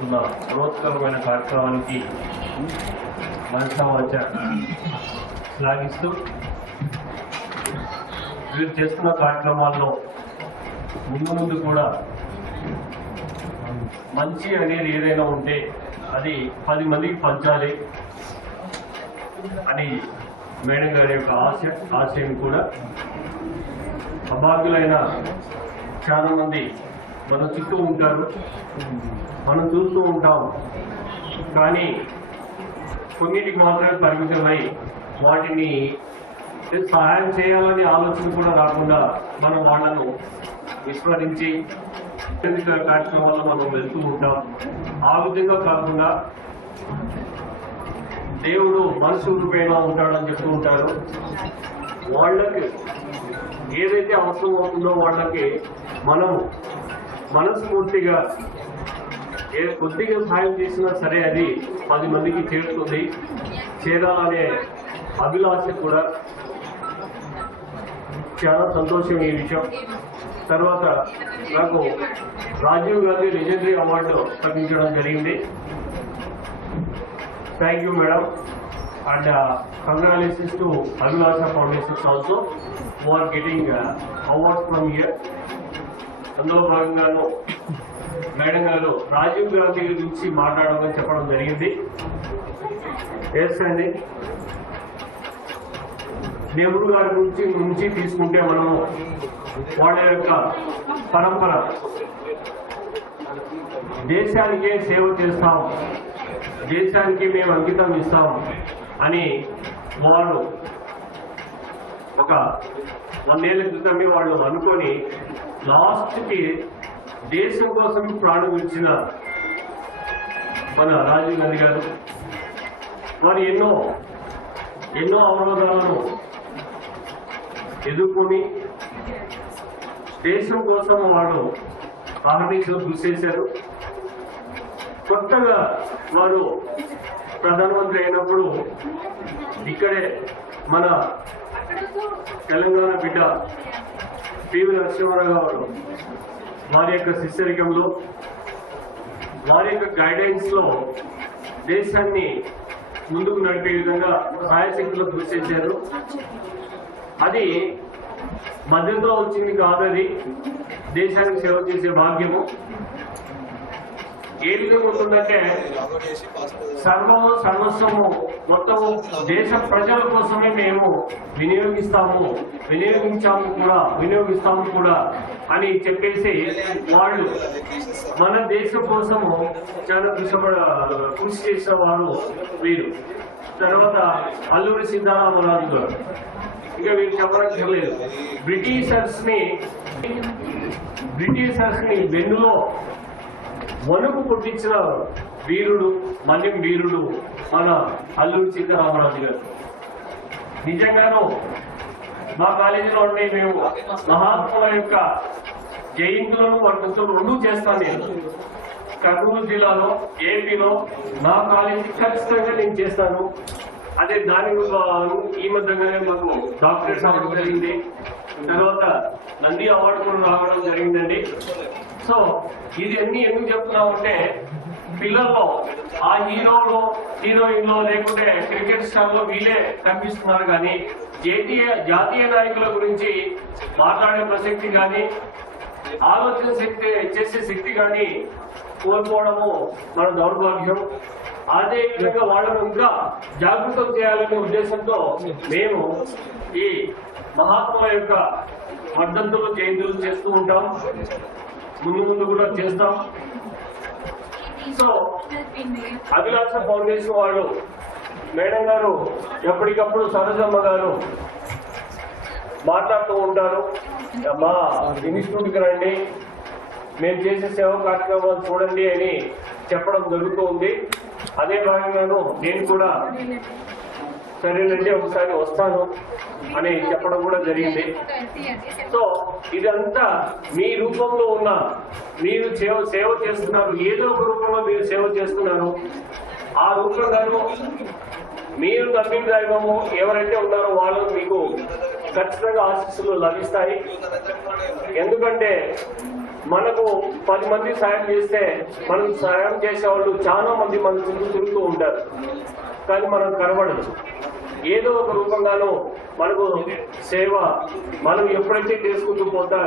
జరుగుతున్న బృహత్కరమైన కార్యక్రమానికి మనసావాచ శ్లాఘిస్తూ వీరు చేస్తున్న కార్యక్రమాల్లో ముందు కూడా మంచి అనేది ఏదైనా ఉంటే అది 10 మందికి పంచాలి అని మేడం గారి యొక్క ఆశయం కూడా అభాగ్యులైన చాలా మంది మన చుట్టూ ఉంటారు, మనం చూస్తూ ఉంటాం. కానీ కొన్నిటికి మాత్రమే పరిమితమై వాటిని సహాయం చేయాలని ఆలోచన కూడా రాకుండా మనం వాళ్ళను విస్మరించి కార్యక్రమాల్లో మనం వెళ్తూ ఉంటాం. ఆ విధంగా కాకుండా దేవుడు మనసు రూపేణా ఉంటాడని చెప్తూ ఉంటారు. వాళ్ళకి ఏదైతే అవసరం అవుతుందో వాళ్ళకి మనం మనస్ఫూర్తిగా కొద్దిగా సహాయం చేసినా సరే అది 10 మందికి చేరుతుంది, చేరాలనే అభిలాష కూడా చాలా సంతోషం ఈ విషయం. తర్వాత నాకు రాజీవ్ గాంధీ లెజెండరీ అవార్డు ప్రకటించడం జరిగింది. Thank you madam, and congratulations to Abhilasha foundations also who are getting awards from here. అందులో భాగంగాను మేడం గారు రాజీవ్ గాంధీ గురించి మాట్లాడమని చెప్పడం జరిగింది. ఎస్ అండి, నెహ్రూ గారి నుంచి తీసుకుంటే మనము వాళ్ళ యొక్క పరంపర దేశానికే సేవ చేస్తాం, దేశానికి మేము అంకితం ఇస్తాం అని వారు ఒక 100 ఏళ్ల క్రితమే వాళ్ళు అనుకొని లాస్ట్కి దేశం కోసం ప్రాణం ఇచ్చిన మన రాజీవ్ గాంధీ గారు వారు ఎన్నో అవరోధాలను ఎదుర్కొని దేశం కోసం వారు ఆహ్వానించడం కృషి చేశారు. కొత్తగా వారు ప్రధానమంత్రి అయినప్పుడు ఇక్కడే మన తెలంగాణ బిడ్డ పివి నరసింహారావు గారు వారి యొక్క శిష్యరికంలో వారి యొక్క గైడెన్స్ లో దేశాన్ని ముందుకు నడిపే విధంగా సాయశక్తిలో కృషి చేశారు. అది మధ్యతో వచ్చింది కాదది, దేశానికి సేవ చేసే భాగ్యము. ఏ విధంగా ఉంటుందంటే సర్వస్వము మొత్తము దేశ ప్రజల కోసమే మేము వినియోగిస్తాము కూడా అని చెప్పేసి వాళ్ళు మన దేశం కోసము చాలా కృషి చేసిన వారు వీరు. తర్వాత అల్లూరి సీతారామరాజు గారు, ఇంకా వీరు చెప్పలేదు. బ్రిటిషర్స్ ని వెన్నులో వణుకు పుట్టించిన వీరుడు మన అల్లూరి సీతారామరాజు గారు. నిజంగాను మా కాలేజీలో ఉండే మేము మహాత్ముల యొక్క జయంతులను వర్షాలు 2 చేస్తాను. నేను కర్నూలు జిల్లాలో ఏపీలో నా కాలేజీ ఖచ్చితంగా నేను చేస్తాను. అదే దాని ఈ మధ్యగానే మాకు డాక్టరేట్ అవ్వడం జరిగింది. తర్వాత నంది అవార్డు కూడా రావడం జరిగిందండి. సో ఇది అన్ని ఎందుకు చెప్తున్నామంటే పిల్లల్లో ఆ హీరోయిన్లో లేకుంటే క్రికెట్ స్టార్లో వీళ్ళే కనిపిస్తున్నారు, కానీ జాతీయ నాయకుల గురించి మాట్లాడే ప్రసక్తి కానీ ఆలోచన చేసే శక్తి కానీ కోల్పోవడము మన దౌర్భాగ్యం. అదే విధంగా వాళ్ళను ఇంకా జాగృతం చేయాలనే ఉద్దేశంతో మేము ఈ మహాత్ముల యొక్క వర్ధంతులు జయంతులు చేస్తూ ఉంటాం, ముందు కూడా చేస్తాం. సో అభిలాష ఫౌండేషన్ వాళ్ళు మేడం గారు ఎప్పటికప్పుడు సరసమ్మ గారు మాట్లాడుతూ ఉంటారు, మా ఇన్స్టిట్యూట్కి రండి, మేము చేసే సేవా కార్యక్రమాలు చూడండి అని చెప్పడం జరుగుతూ ఉంది. అదే భాగంగాను నేను కూడా సరేనండి ఒకసారి వస్తాను అని చెప్పడం కూడా జరిగింది. సో ఇదంతా మీ రూపంలో ఉన్న మీరు సేవ చేస్తున్నారు, ఏదో ఒక రూపంలో మీరు సేవ చేస్తున్నారు. ఆ రూపంగాను మీరు నమ్మిన దైవము ఎవరైతే ఉన్నారో వాళ్ళు మీకు ఖచ్చితంగా ఆశీస్సులు లభిస్తాయి. ఎందుకంటే మనకు 10 మంది సాయం చేస్తే మనం సాయం చేసేవాళ్ళు చాలా మంది మన చుట్టూ తిరుగుతూ ఉంటారు, కానీ మనం కనబడదు. ఏదో ఒక రూపంగానూ మనకు సేవ మనం ఎప్పుడైతే చేసుకుంటూ పోతా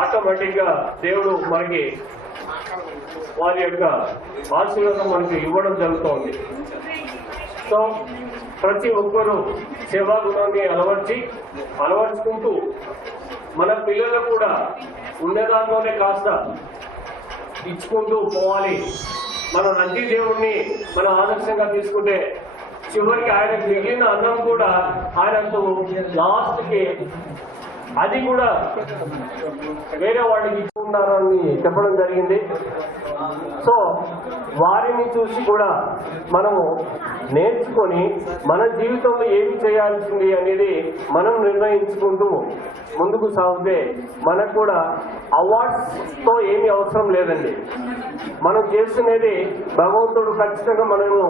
ఆటోమేటిక్ గా దేవుడు మనకి వారి యొక్క ఆశీర్వాదం మనకి ఇవ్వడం జరుగుతోంది. సో ప్రతి ఒక్కరూ సేవా గుణాన్ని అలవర్చుకుంటూ మన పిల్లలు కూడా ఉండేదాంట్లోనే కాస్త ఇచ్చుకుంటూ పోవాలి. మన నంది దేవుణ్ణి మనం ఆదర్శంగా తీసుకుంటే చివరికి ఆయన మిగిలిన అన్నం కూడా ఆయనకు లాస్ట్ కి అది కూడా వేరే వాళ్ళకి ఇచ్చుకుంటారని చెప్పడం జరిగింది. సో వారిని చూసి కూడా మనము నేర్చుకొని మన జీవితంలో ఏమి చేయాల్సింది అనేది మనం నిర్ణయించుకుంటూ ముందుకు సాగితే మనకు కూడా అవార్డ్స్ తో ఏమీ అవసరం లేదండి. మనం చేస్తున్నది భగవంతుడు ఖచ్చితంగా మనము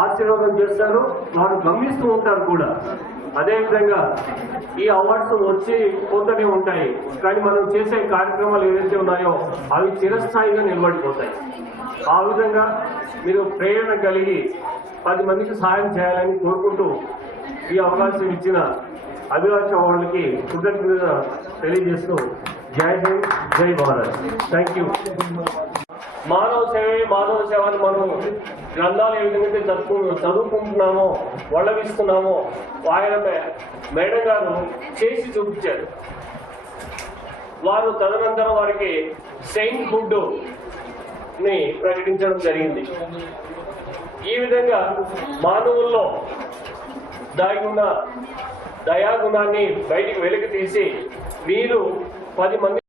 ఆశీర్వాదం చేస్తారు, వారు గమనిస్తూ ఉంటారు కూడా. అదేవిధంగా ఈ అవార్డ్స్ వచ్చి పోతూనే ఉంటాయి, కానీ మనం చేసే కార్యక్రమాలు ఏవైతే ఉన్నాయో అవి చిరస్థాయిగా నిలబడిపోతాయి. ఆ విధంగా మీరు ప్రేరణ కలిగి 10 మందికి సహాయం చేయాలని కోరుకుంటూ ఈ అవకాశం ఇచ్చిన అభిలాష వాళ్ళకి కృతజ్ఞత తెలియజేస్తూ జై హింద్, జై భారత్. Thank you. మానవ సేవ అని మనం గ్రంథాలు ఏ విధంగా చదువుకుంటున్నామో వళ్ళవిస్తున్నామో ఆయన మేడం గారు చేసి చూపించారు. వారు తదనంతరం వారికి సెయింట్ ఫుడ్ ని ప్రకటించడం జరిగింది. ఈ విధంగా మానవుల్లో దాగి ఉన్న దయాగుణాన్ని బయటికి వెలికి తీసి వీరు 10 మంది